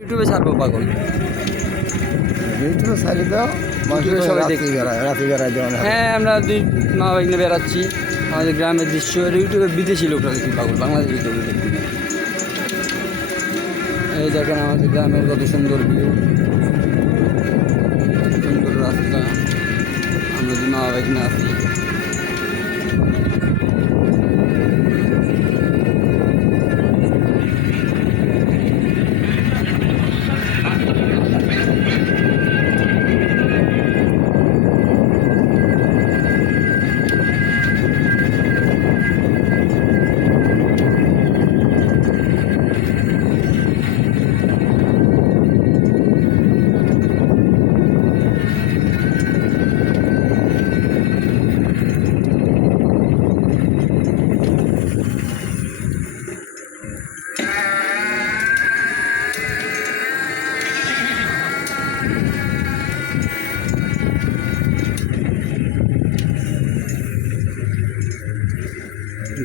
ইউটিউবে ছাড়বো পাগল? ইউটিউবে ছাড়ি দাও ইউটিউবে সবাই দেখে। রাত্রি বেড়ায় যেমন হ্যাঁ আমরা দুই মা বাগনে বেড়াচ্ছি। আমাদের গ্রামের দৃশ্য আর ইউটিউবে বিদেশি লোকরা দেখি পাগল? বাংলাদেশ ইউটিউবে দেখি এই দেখেন আমাদের গ্রামের কত সুন্দর ভিউ সুন্দর রাস্তা। আমরা দুই মা বাগনে আছি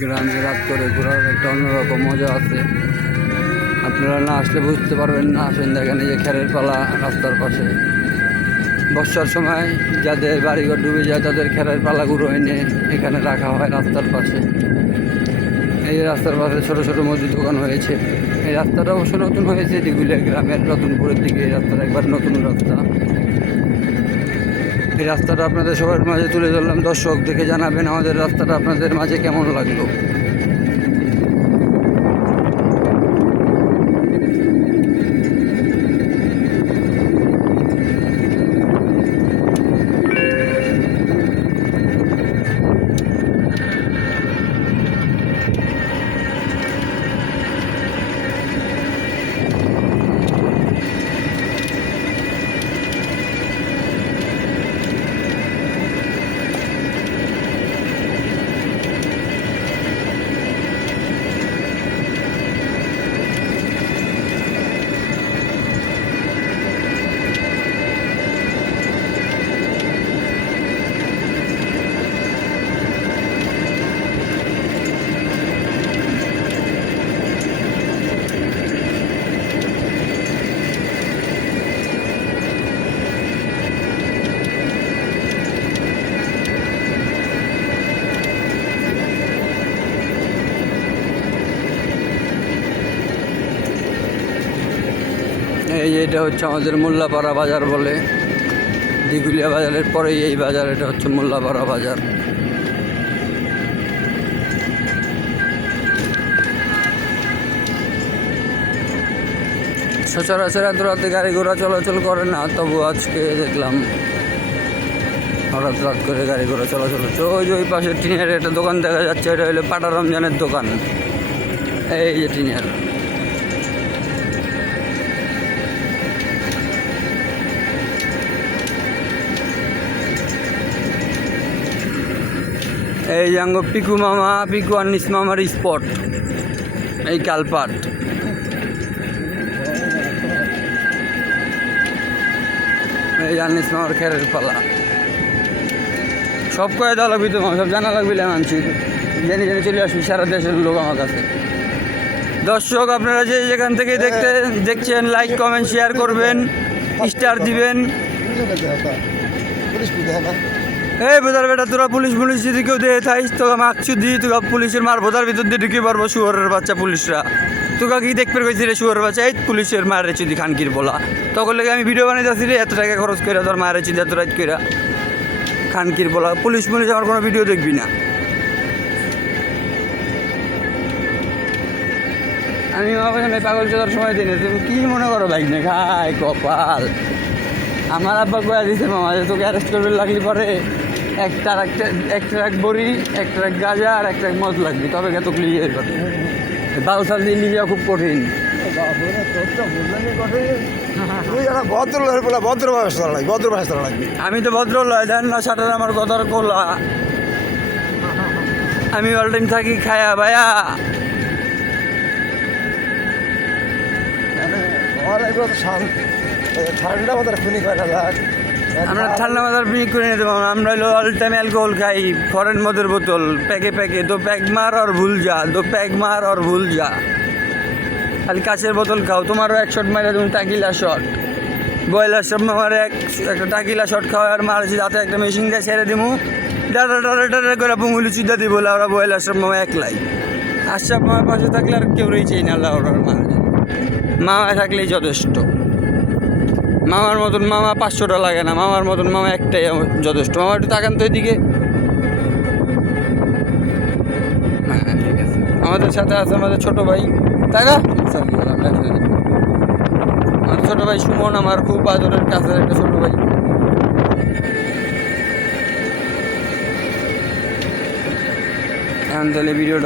গ্রামে রাত করে ঘোরার একটা অন্যরকম মজা আছে। আপনারা না আসলে বুঝতে পারবেন না, আসেন দেখেন এই যে খেরের পালা রাস্তার পাশে। বর্ষার সময় যাদের বাড়িঘর ডুবে যায়, তাদের খেরের পালাগুলো এনে এখানে রাখা হয় রাস্তার পাশে। এই রাস্তার পাশে ছোট ছোট মুদির দোকান হয়েছে। এই রাস্তাটা অবশ্য নতুন হয়েছে দিগুলিয়া গ্রামের রতনপুরের দিকে। এই রাস্তাটা একবার নতুন রাস্তা। এই রাস্তাটা আপনাদের সবার মাঝে তুলে ধরলাম। দর্শক দেখে জানাবেন আমাদের রাস্তাটা আপনাদের মাঝে কেমন লাগল। এই যে এটা হচ্ছে আমাদের মোল্লাপাড়া বাজার বলে। দিগুলিয়া বাজারের পরেই এই বাজার, এটা হচ্ছে মোল্লাপাড়া বাজার। সচরাচর এত রাতে গাড়ি ঘোড়া চলাচল করে না, তবু আজকে দেখলাম হঠাৎ রাত করে গাড়ি ঘোড়া চলাচল হচ্ছে। ওই যে ওই পাশে টিনের একটা দোকান দেখা যাচ্ছে, এটা হলো পাটা রমজানের দোকান। এই যে টিনের। এই জাঙ্গ পিকু মামা, পিকু আনিস মামার স্পট। এই কালপাট এই আনিস মামার খেরের পালা। সব কয়ে দেওয়া লাগবে তোমার সব জানা লাগবে আনছি জেনে জেনে চলে আসবি, সারা দেশের লোক আমার কাছে। দর্শক, আপনারা যে যেখান থেকে দেখতে দেখছেন লাইক কমেন্ট শেয়ার করবেন স্টার দিবেন। এই বোধার বেটা, তোরা পুলিশ পুলিশ যদি কেউ দিয়ে থাইস তোকে মাকছু দি তোকে পুলিশের মার বোধার ভিতর দিয়ে ঢুকে পারব শুয়ারের বাচ্চা পুলিশরা। তোকে কি দেখবে কইছি রে শুয়ারের বাচ্চা? এই পুলিশের মায়ের চুদি খানকির বলা। তখন লেগে আমি ভিডিও বানাইতেছি রে, এত টাকা খরচ করে তোর মায়ের চুদি এত রাত করে খানকির বলা। পুলিশ পুলিশ, আমার কোনো ভিডিও দেখবি না। আমি এই পাগল চলার সময় দিনে, তুমি কি মনে করো বাইক নে খাই কপাল? আমার আব্বা কয়া দিছে মামা যে তোকে অ্যারেস্ট করবে লাগলে পরে। এক ট্রাক এক ট্রাক বড়ি এক ট্রাক গাঁজা আর এক ট্রাক মদ লাগবে। তবে কে তো ক্লিয়ার করে বাউসাল দিয়ে নিয়ে যাওয়া খুব কঠিন। ভদ্র ভদ্র চলা লাগবে ভদ্র চলা লাগবে। আমি তো ভদ্র লয় দেন না সাটার আমার কথার কোলা। আমি অল টাইম থাকি খায়া ভায়া। শান্ত ঠান্ডা মাথার খুনি কয়টা লাখ আমরা ঠান্ডা মাথার পিক করে নিতে পারব আমরা হলো অল টাইম অ্যালকোহল খাই ফরেন মদের বোতল প্যাকে প্যাকে দো প্যাক মার আর ভুল যা দো প্যাক মার আর ভুল যা। খালি কাছের বোতল খাও, তোমারও এক শট মারে তুমি টাকিলা শট ব্রয়লার সব আমার এক, একটা টাকিলা শট খাওয়া আর মারছি রাতে একটা মেশিন দিয়ে ছেড়ে দিমু। ডাটা ডাটা ডাটা করে বুঙুলি চিন্তা দিব ওরা ব্রয়লার সব মামা একলাই। আশরাফ মামার পাশে থাকলে আর কেউ রয়েছেই না ওরা মারা। মামা থাকলেই যথেষ্ট। মামার মতন মামা পাঁচশোটা লাগে না, মামার মতন মামা একটাই যথেষ্ট। মামা একটু তাকান তো এদিকে। হ্যাঁ আমাদের সাথে আছে আমাদের ছোট ভাই। তাকা। আমার ছোট ভাই সুমন, আমার খুব আদরের কাছের একটা ছোট ভাই। এখন তাহলে ভিডিওটা